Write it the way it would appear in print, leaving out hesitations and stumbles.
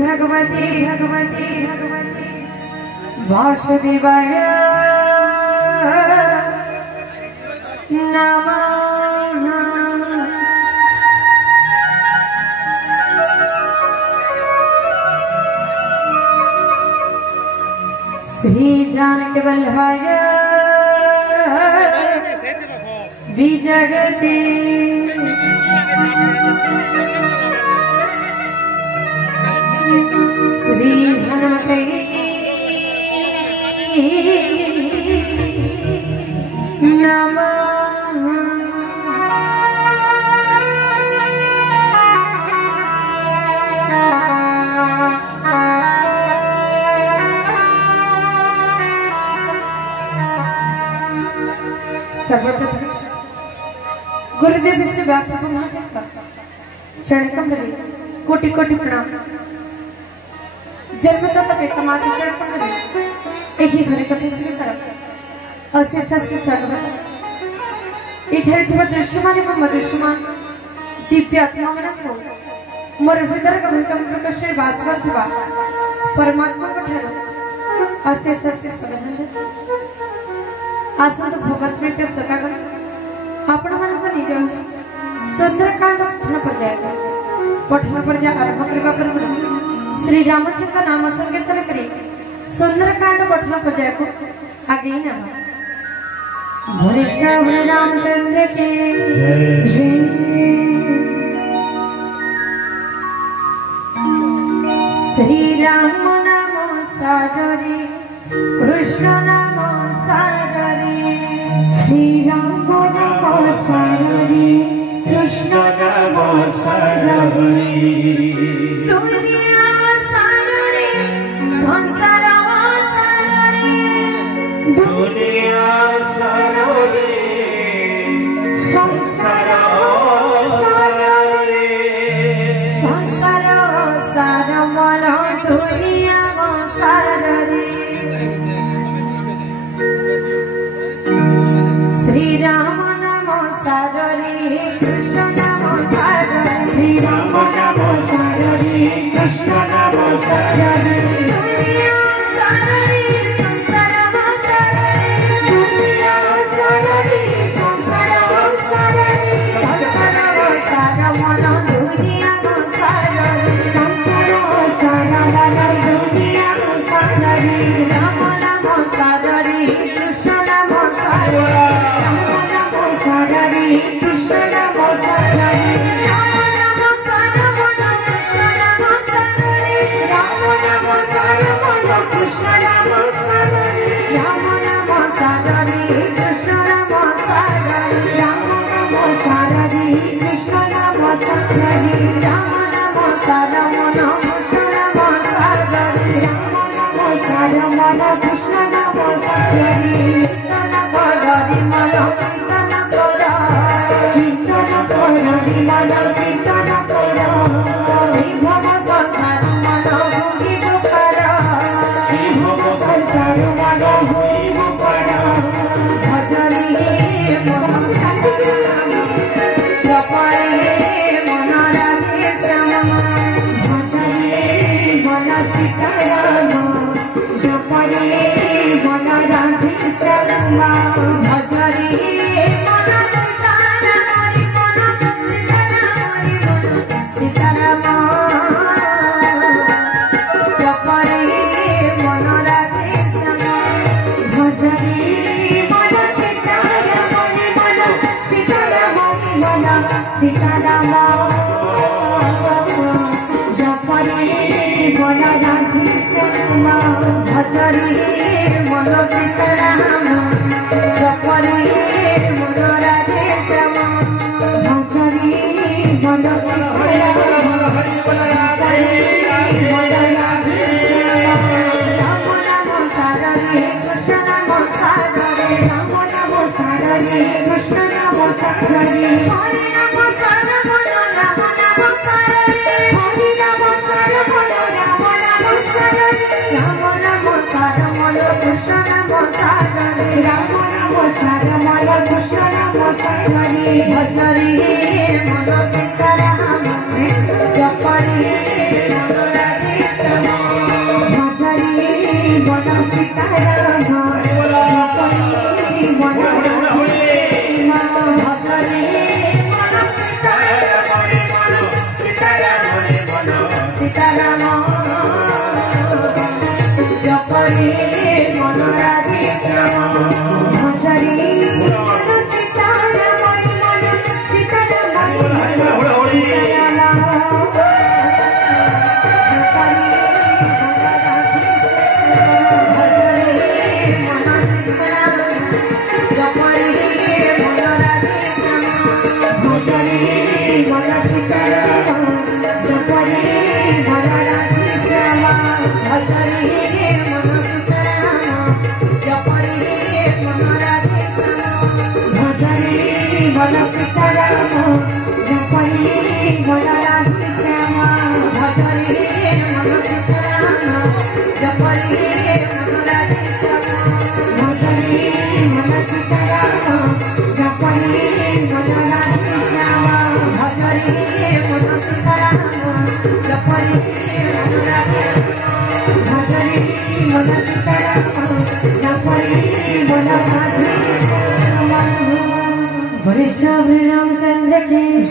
भगवती भगवती भगवती वासुदेवाय नमः। श्री जानकी वल्लभाय विजगते श्री हनुमते नमः। सर्वप्रथम गुरुदेव श्री व्यासदेव महाराज का चरणकम कोटि कोटि प्रणाम। जन्मता तक समाधि चरणकम एही घरे कथे स्वीकार अशेष अशेष सर्वदा इठारे थिबा दृश्यमान एवं मदृश्यमान दिव्य आत्मा मानको मोर हृदय गभीरतम प्रकाश वासवा थिबा परमात्मा ठार अशेष अशेष अभिनंदन। आसंत भगवत प्रीत्य सतागण आपण मानक निज सुंदरकांड पठन पर्याय आरंभ करबा पूर्व श्री रामचंद्र नाम संकीर्तन करी सुंदरकांड पठन पर्याय को आगे ना बोले श्री रामचंद्र के जय। श्री राम नाम सागरे कृष्ण नाम सागरे श्री राम नाम सागरे कृष्ण नाम सागरे दुनिया सागरे संसार सागरे दुनिया सागरे संसार सागरे संसार सार मन दुनिया सागरे श्री राम नाम सागरे कृष्ण नाम सागरे श्री राम नाम सागरे कृष्ण नाम सागरे दुनिया सागरे संसार सागरे दुनिया सागरे संसार सागरे संसार सार मन दुनिया सागरे संसार सार मन दुनिया सागरे राम नाम सागरे कृष्ण नाम सागरे कृष्ण नाम सागरे राम नाम सार मन कृष्ण नाम सागरे राम नाम सागरे कृष्ण नाम सागरे राम नाम सागरे कृष्ण नाम सागरे राम नाम सार मन कृष्ण नाम सागरे राम नाम सार मन कृष्ण नाम सागरे कीर्तन करी मन कीर्तन कर कीर्तन करी मन कीर्तन कर विभव संसार मन भोगी पुकार विभव संसार मन भोगी पुकार भजनी मन सीताराम जपरे मन राधे श्याम भजनी मन सीताराम जपरे मन राधे श्याम भजनी मन सीताराम जपरे मन राधे श्याम भजनी मन सीताराम सीताराम जपरे मन राधे श्याम भजनी मन सीताराम जपरे मन राधे श्याम भजनी मन कृष्ण नाम सागरे हरि नाम सार मन राम नाम सागरे हरि नाम सार मन राम नाम सागरे राम नाम सार मन कृष्ण नाम सागरे वैष्णव रामचंद्र की